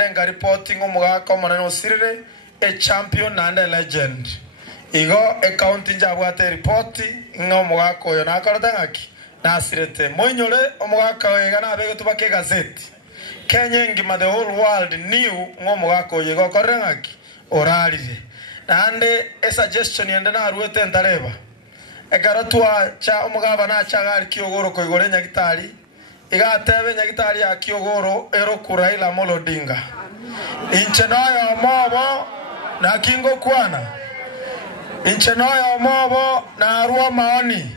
Denga reporting omugaka omonene osirire a champion and a legend. Igo accounting jabwate report nga omugaka oyo nakorota ngaki nasirete moinyore omugaka oyo gana abege tubake gazeti Kenya ngima the whole world knew nga omugaka oyo gokorera ngaki orarire nande a suggestion yende na ruete ntareba egaratwa cha omugaba na chagari kiogoro koigore nyagitari igatebe nyagitari ya kiogoro ero Raila Amolo Odinga inchenoyo mobo na kingo kwana inchenoyo mobo na arua maoni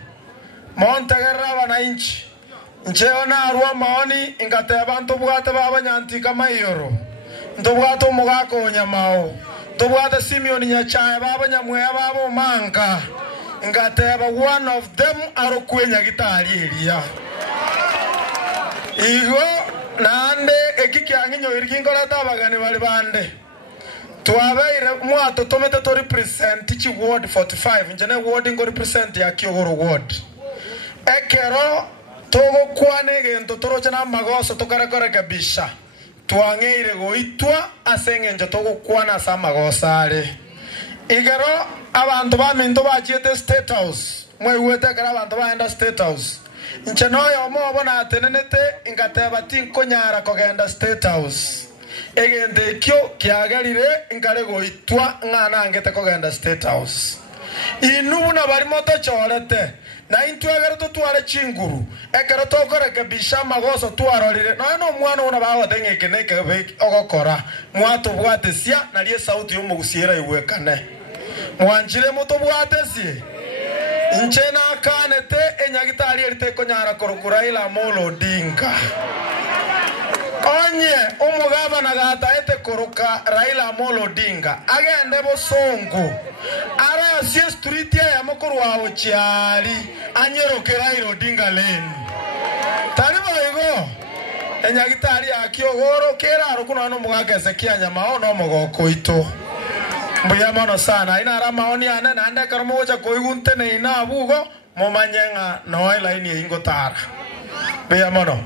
montegera bananchi ncheo na arua maoni ingateba ntobwate babanyanti kama iyoro ntobwate omugaka onyamao ntobwate Simeon Nyachae babanyamwe babo manga ingateba one of them arokwenya gitari eria igo nande ekikyanginyo irikingora tabagani bali bande twabeire mwato tomete to represent chi ward 45 njene ward ngo represent ya Kiogoro ward ekero togo kwane gento torocha na magoso tokarakora kabisha twangeire goitwa asengenje togo kwana sa magosare igero abantu baminto bachiete state house mwe kara abantu baenda state house nchenoyo mobo na atenenete ingateba tinkonyara kogenda state house egende kyo kyagarire ingare goitwa ngana ngete kogenda state house inu na bari moto chorete na intwegere to tware chinguru ekero tokore kabisha magoso twarorire no mwana una bawo tengeke neke ogokora mwato bwatesia na lie sauti yomugusiera iwekane mwanjire moto bwatesie Nchena kanete enyagitari erite konyara korokura Raila Amolo Odinga onye umugaba na gata ete koroka Raila Amolo Odinga agende bosongo ara sie street ya mukuru wawo chiari anyeroke Raila Odinga lane taribo igo enyagitari ya Kiogoro kera arukuna no mugaka Ezekia Nyamao no mugoko ito Mbuya mono sana ina rama oni ane na ande karmo wacha koigunte ne ina abugo momanyenga no ila ini ingotara. Mbuya mono